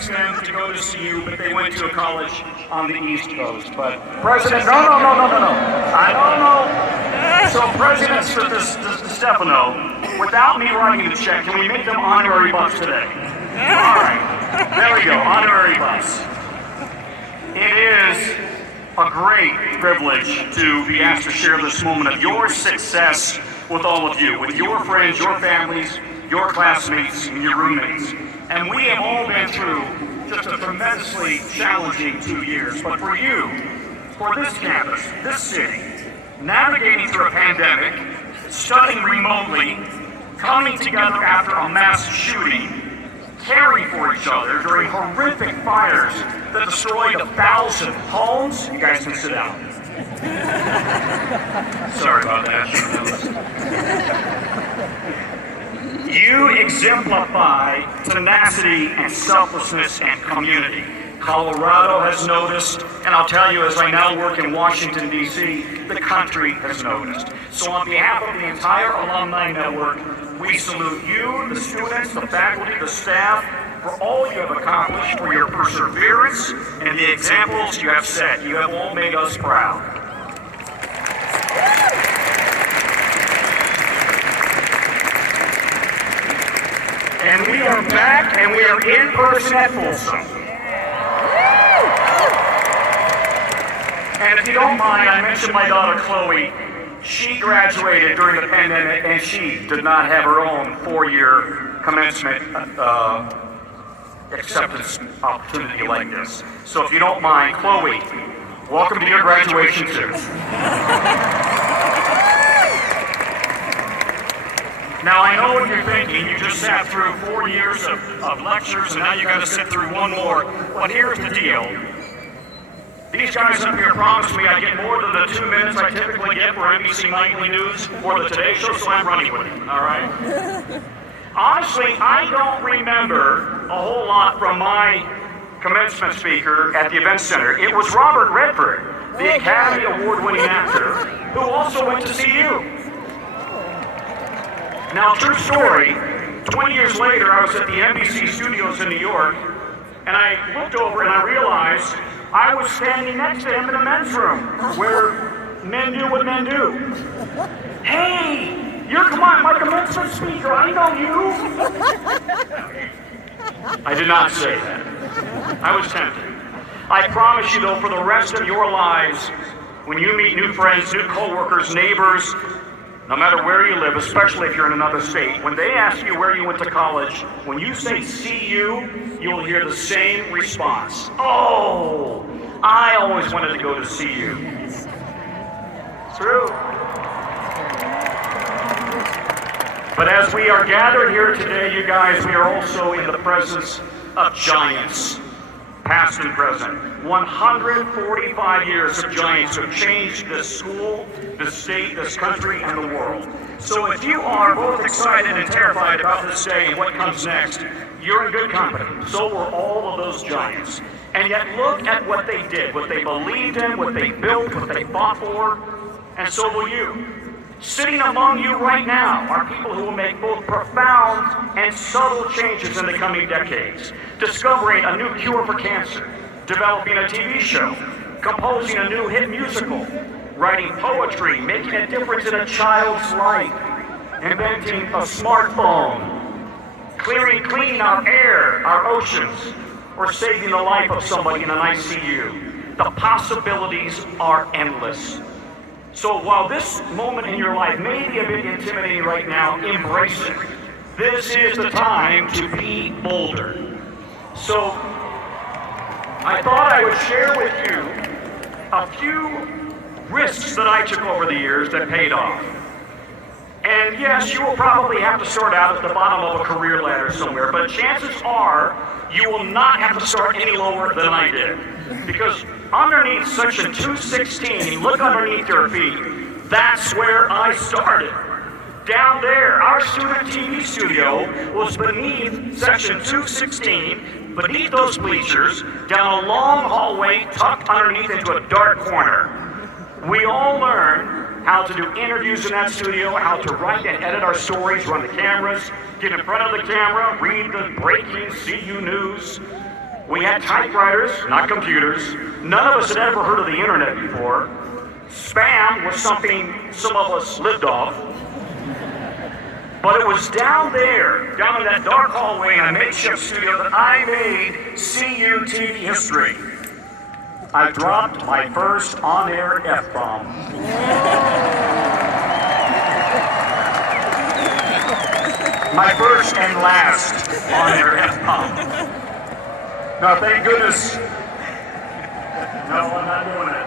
expects them to go to CU, but they went to a college on the East Coast. But President, no. I don't know. So President Stefano, without me writing the check, can we make them honorary bucks today? All right, there we go, honorary bucks. It is a great privilege to be asked to share this moment of your success with all of you, with your friends, your families, your classmates, and your roommates. And we have all been through just a tremendously challenging 2 years. But for you, for this campus, this city, navigating through a pandemic, studying remotely, coming together after a mass shooting, caring for each other during horrific fires that destroyed 1,000 homes. You guys can sit down. Sorry about that. You exemplify tenacity and selflessness and community. Colorado has noticed, and I'll tell you, as I now work in Washington, D.C., the country has noticed. So on behalf of the entire alumni network, we salute you, the students, the faculty, the staff, for all you have accomplished, for your perseverance and the examples you have set. You have all made us proud. And we are back, and we are in person at Folsom. And if you don't mind, I mentioned my daughter Chloe. She graduated during the pandemic, and she did not have her own 4-year commencement acceptance opportunity like this. So if you don't mind, Chloe, welcome to your graduation too. Now I know what you're thinking, you just sat through 4 years of lectures and now you got to sit through one more. But here's the deal. These guys up here promised me I'd get more than the 2 minutes I typically get for NBC Nightly News or the Today Show, so I'm running with it, all right? Honestly, I don't remember a whole lot from my commencement speaker at the Event Center. It was Robert Redford, the Academy Award-winning actor, who also went to CU. Now, true story, 20 years later, I was at the NBC studios in New York, and I looked over and I realized I was standing next to him in the men's room, where men do what men do. Hey, you're my commencement speaker, I know you. I did not say that. I was tempted. I promise you, though, for the rest of your lives, when you meet new friends, new co-workers, neighbors, no matter where you live, especially if you're in another state, when they ask you where you went to college, when you say CU, you'll hear the same response. Oh, I always wanted to go to CU. True. But as we are gathered here today, you guys, we are also in the presence of giants, past and present. 145 years of giants who have changed this school, this state, this country, and the world. So if you are both excited and terrified about this day and what comes next, you're in good company. So were all of those giants. And yet look at what they did, what they believed in, what they built, what they fought for, and so will you. Sitting among you right now are people who will make both profound and subtle changes in the coming decades, discovering a new cure for cancer, developing a TV show, composing a new hit musical, writing poetry, making a difference in a child's life, inventing a smartphone, cleaning our air, our oceans, or saving the life of somebody in an ICU. The possibilities are endless. So while this moment in your life may be a bit intimidating right now, embrace it. This is the time to be Boulder. So I thought I would share with you a few risks that I took over the years that paid off. And yes, you will probably have to start out at the bottom of a career ladder somewhere, but chances are you will not have to start any lower than I did. Because underneath section 216, look underneath your feet, that's where I started. Down there, our student TV studio was beneath section 216, beneath those bleachers, down a long hallway tucked underneath into a dark corner. We all learned how to do interviews in that studio, how to write and edit our stories, run the cameras, get in front of the camera, read the breaking CU news. We had typewriters, not computers. None of us had ever heard of the internet before. Spam was something some of us lived off. But it was down there, down in that dark hallway in a makeshift studio, that I made CU TV history. I dropped my first on-air F-bomb. My first and last on-air F-bomb. Now, thank goodness. No, I'm not doing it.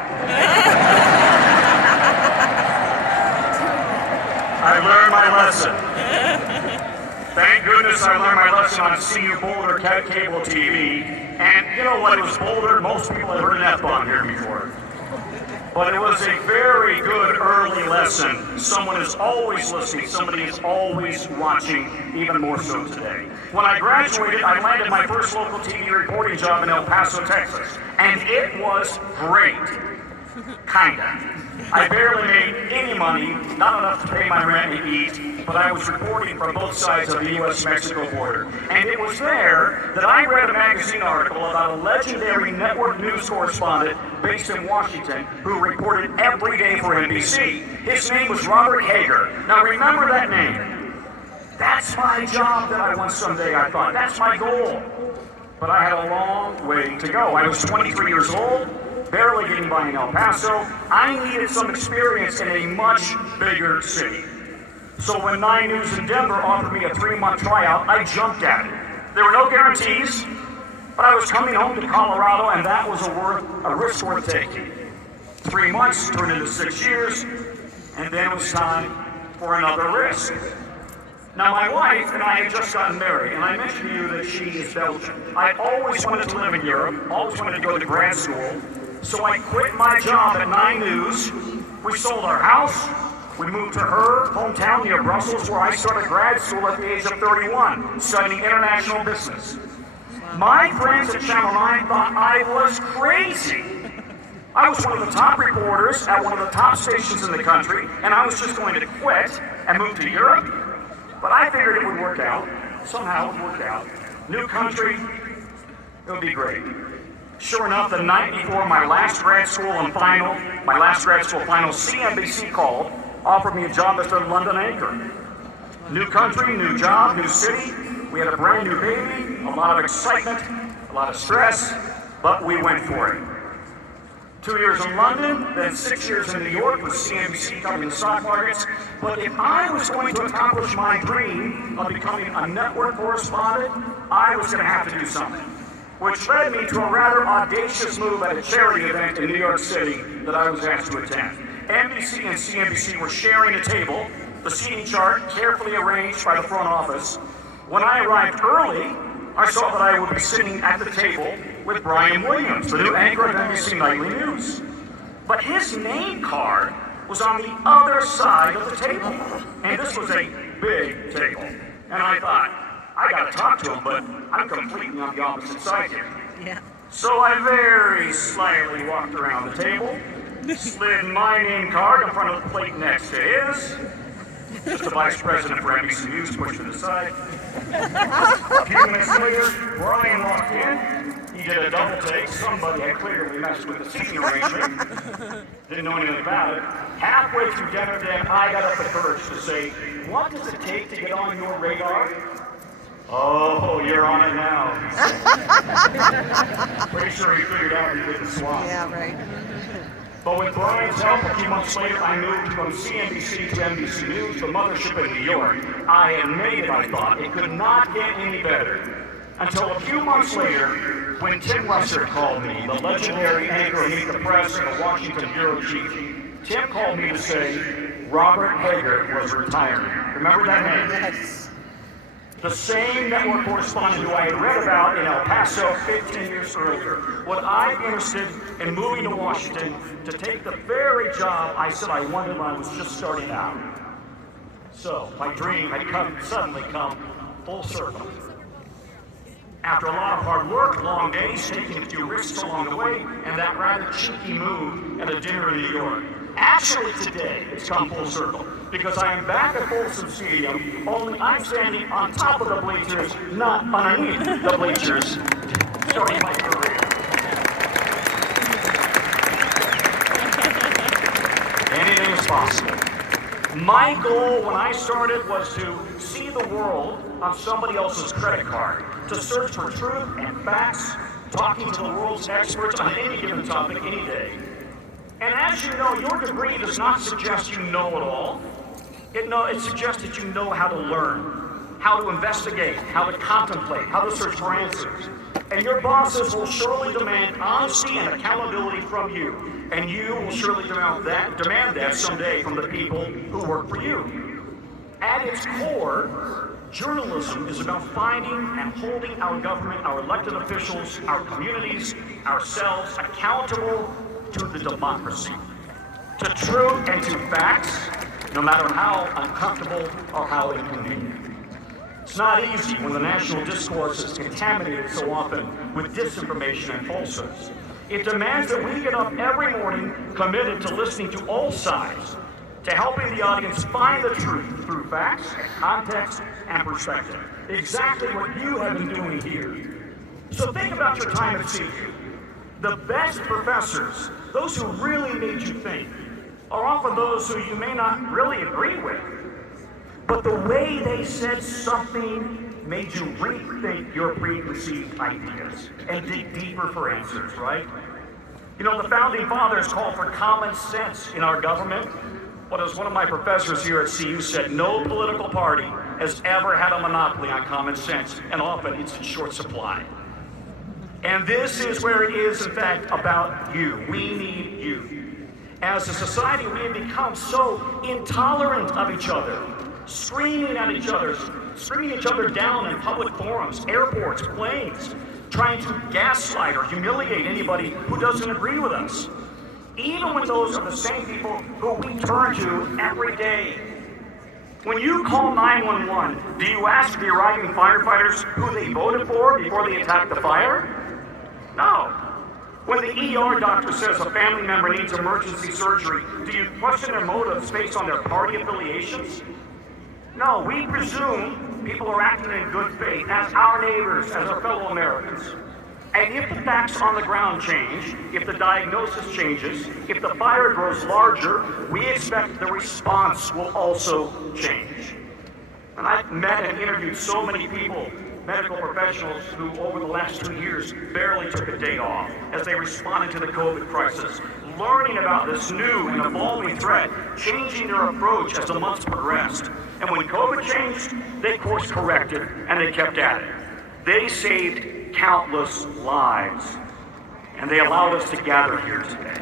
I learned my lesson. Thank goodness I learned my lesson on CU Boulder cable TV. And you know what? It was Boulder. Most people have heard an F-bomb here before. But it was a very good early lesson. Someone is always listening. Somebody is always watching, even more so today. When I graduated, I landed my first local TV reporting job in El Paso, Texas. And it was great. Kinda. I barely made any money, not enough to pay my rent and eat, but I was reporting from both sides of the U.S.-Mexico border. And it was there that I read a magazine article about a legendary network news correspondent based in Washington who reported every day for NBC. His name was Robert Hager. Now remember that name. That's my job that I want someday, I thought. That's my goal. But I had a long way to go. I was 23 years old. Barely getting by in El Paso. I needed some experience in a much bigger city. So when 9 News in Denver offered me a 3-month tryout, I jumped at it. There were no guarantees, but I was coming home to Colorado, and that was a risk worth taking. 3 months turned into 6 years, and then it was time for another risk. Now, my wife and I had just gotten married, and I mentioned to you that she is Belgian. I always wanted to live in Europe, always wanted to go to grad school. So I quit my job at 9 News. We sold our house. We moved to her hometown near Brussels, where I started grad school at the age of 31, studying international business. My friends at Channel 9 thought I was crazy. I was one of the top reporters at one of the top stations in the country, and I was just going to quit and move to Europe. But I figured it would work out. Somehow it worked out. New country, it would be great. Sure enough, the night before my last grad school final, CNBC called, offered me a job as a London anchor. New country, new job, new city. We had a brand new baby, a lot of excitement, a lot of stress, but we went for it. 2 years in London, then 6 years in New York with CNBC covering the stock markets. But if I was going to accomplish my dream of becoming a network correspondent, I was going to have to do something. Which led me to a rather audacious move at a charity event in New York City that I was asked to attend. NBC and CNBC were sharing a table, the seating chart carefully arranged by the front office. When I arrived early, I saw that I would be sitting at the table with Brian Williams, the new anchor of NBC Nightly News. But his name card was on the other side of the table, and this was a big table. And I thought, I gotta talk to him, but I'm completely on the opposite side here. Yeah. So I very slyly walked around the table, slid my name card in front of the plate next to his. Just the vice president for NBC News pushed it aside. A few minutes later, Brian walked in. He did a double take. Somebody had clearly messed with the seating arrangement. Didn't know anything about it. Halfway through dinner, then I got up the courage to say, "What does it take to get on your radar?" "Oh, you're on it now." Pretty sure he figured out he didn't swap. Yeah, right. But with Brian's help, a few months later, I moved from CNBC to NBC News, the mothership in New York. I had made it, I thought. It could not get any better. Until a few months later, when Tim Russert called me, the legendary anchor of Meet the Press and the Washington bureau chief. Tim called me to say Robert Hager was retiring. Remember that name? Yes. The same network correspondent who I had read about in El Paso 15 years earlier. Would I be interested in moving to Washington to take the very job I said I wanted when I was just starting out? So, my dream had suddenly come full circle. After a lot of hard work, long days, taking a few risks along the way, and that rather cheeky move at a dinner in New York. Actually today, it's come full circle, because I am back at Folsom Stadium, only I'm standing on top of the bleachers, not underneath the bleachers. starting my career. Anything is possible. My goal when I started was to see the world on somebody else's credit card, to search for truth and facts, talking to the world's experts on any given topic any day. And as you know, your degree does not suggest you know it all. It suggests that you know how to learn, how to investigate, how to contemplate, how to search for answers. And your bosses will surely demand honesty and accountability from you. And you will surely demand that someday from the people who work for you. At its core, journalism is about finding and holding our government, our elected officials, our communities, ourselves accountable to the democracy, to truth and to facts, no matter how uncomfortable or how inconvenient. It's not easy when the national discourse is contaminated so often with disinformation and falsehoods. It demands that we get up every morning committed to listening to all sides, to helping the audience find the truth through facts, context, and perspective. Exactly what you have been doing here. So think about your time at CU. The best professors, those who really made you think, are often those who you may not really agree with. But the way they said something made you rethink your preconceived ideas and dig deeper for answers, right? You know, the founding fathers called for common sense in our government. But as one of my professors here at CU said, no political party has ever had a monopoly on common sense, and often it's in short supply. And this is where it is, in fact, about you. We need you. As a society, we have become so intolerant of each other, screaming each other down in public forums, airports, planes, trying to gaslight or humiliate anybody who doesn't agree with us. Even when those are the same people who we turn to every day. When you call 911, do you ask the arriving firefighters who they voted for before they attack the fire? No. When the ER doctor says a family member needs emergency surgery, do you question their motives based on their party affiliations? No, we presume people are acting in good faith as our neighbors, as our fellow Americans. And if the facts on the ground change, if the diagnosis changes, if the fire grows larger, we expect the response will also change. And I've met and interviewed so many people, medical professionals who over the last 2 years barely took a day off as they responded to the COVID crisis, learning about this new and evolving threat, changing their approach as the months progressed. And when COVID changed, they course corrected and they kept at it. They saved countless lives, and they allowed us to gather here today.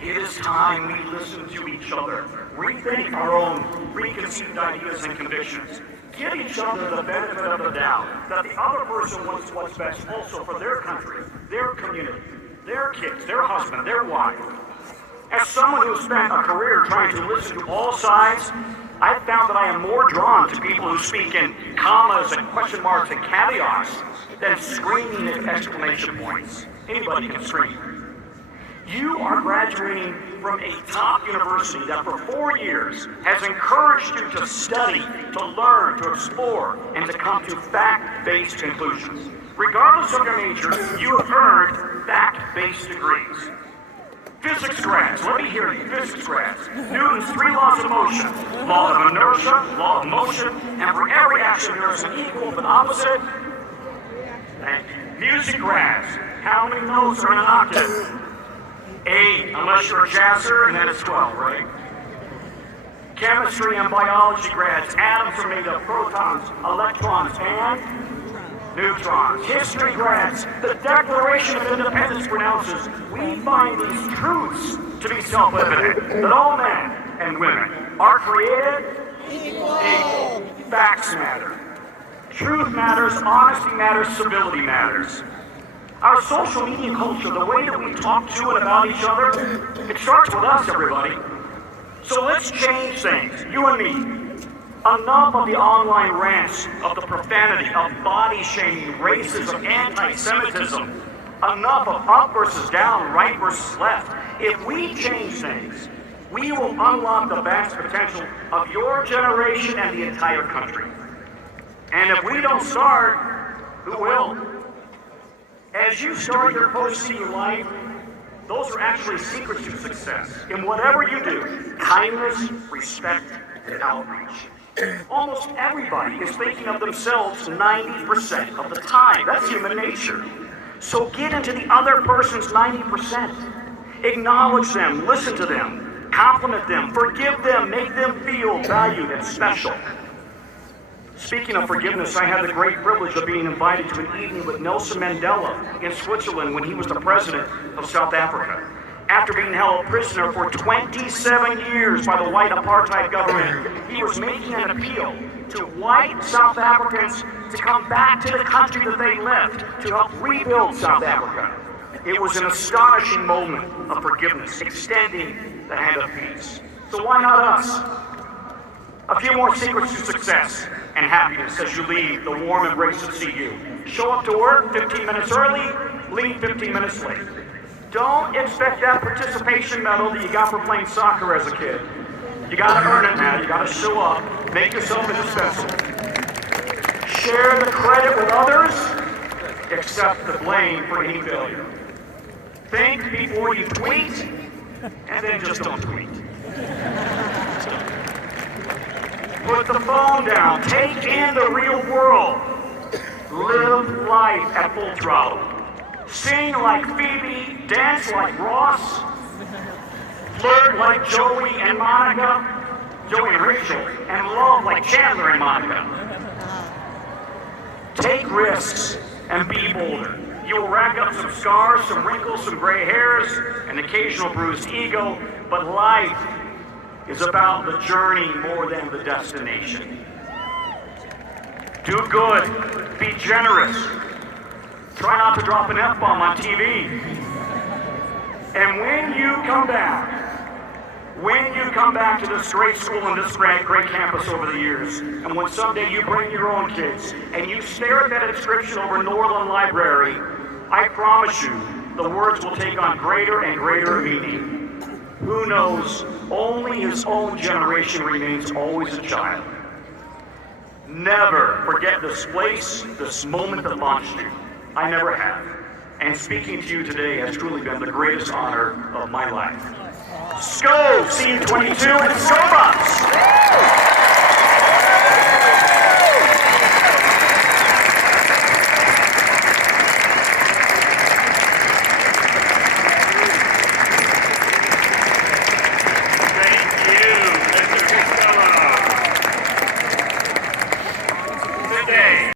It is time we listen to each other, rethink our own preconceived ideas and convictions, give each other the benefit of the doubt that the other person wants what's best also for their country, their community, their kids, their husband, their wife. As someone who spent a career trying to listen to all sides, I've found that I am more drawn to people who speak in commas and question marks and caveats than screaming at exclamation points. Anybody can scream. You are graduating from a top university that for 4 years has encouraged you to study, to learn, to explore, and to come to fact-based conclusions. Regardless of your major, you have earned fact-based degrees. Physics grads, let me hear you, physics grads. Newton's 3 laws of motion, law of inertia, law of motion, and for every action there is an equal but opposite. Thank you. Music grads, how many notes are in an octave? 8, unless you're a jazzer, and then it's 12, right? Chemistry and biology grads, atoms are made of protons, electrons, and neutrons. History grads, the Declaration of Independence pronounces, we find these truths to be self-evident, that all men and women are created equal. Facts matter. Truth matters, honesty matters, civility matters. Our social media culture, the way that we talk to and about each other, it starts with us, everybody. So let's change things, you and me. Enough of the online rants, of the profanity, of body shaming, racism, anti-Semitism. Enough of up versus down, right versus left. If we change things, we will unlock the vast potential of your generation and the entire country. And if we don't start, who will? As you start your post-senior life, those are actually secrets to success. In whatever you do, kindness, respect, and outreach. Almost everybody is thinking of themselves 90% of the time. That's human nature. So get into the other person's 90%. Acknowledge them, listen to them, compliment them, forgive them, make them feel valued and special. Speaking of forgiveness, I had the great privilege of being invited to an evening with Nelson Mandela in Switzerland when he was the president of South Africa. After being held prisoner for 27 years by the white apartheid government, he was making an appeal to white South Africans to come back to the country that they left to help rebuild South Africa. It was an astonishing moment of forgiveness, extending the hand of peace. So why not us? A few more secrets to success and happiness as you leave the warm embrace of CU. Show up to work 15 minutes early, leave 15 minutes late. Don't expect that participation medal that you got for playing soccer as a kid. You gotta earn it, man. You gotta show up, make yourself indispensable. Share the credit with others, accept the blame for any failure. Think before you tweet, and then just don't tweet. Put the phone down. Take in the real world. Live life at full throttle. Sing like Phoebe, dance like Ross, flirt like Joey and Monica, Joey and Rachel, and love like Chandler and Monica. Take risks and be bolder. You will rack up some scars, some wrinkles, some gray hairs, an occasional bruised ego, but life is about the journey more than the destination. Do good, be generous. Try not to drop an F-bomb on TV. And when you come back to this great school and this great campus over the years, and when someday you bring your own kids and you stare at that inscription over Norland Library, I promise you, the words will take on greater and greater meaning. Who knows? Only his own generation remains always a child. Never forget this place, this moment that launched you. I never have. And speaking to you today has truly been the greatest honor of my life. Sco, scene 22, and Sco Bucks!